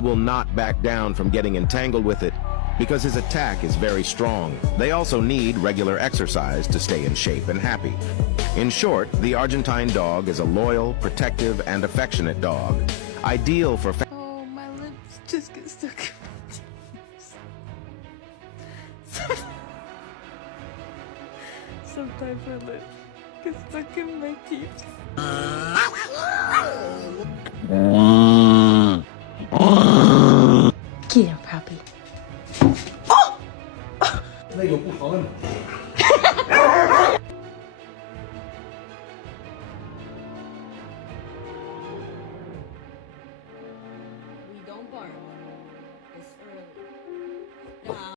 will not back down from getting entangled with it because his attack is very strong. They also need regular exercise to stay in shape and happy. In short, the Argentine dog is a loyal, protective, and affectionate dog, ideal for Oh, my lips just get stuck in my teeth. Sometimes my lips get stuck in my teeth. Get him, puppy. 那有不好问。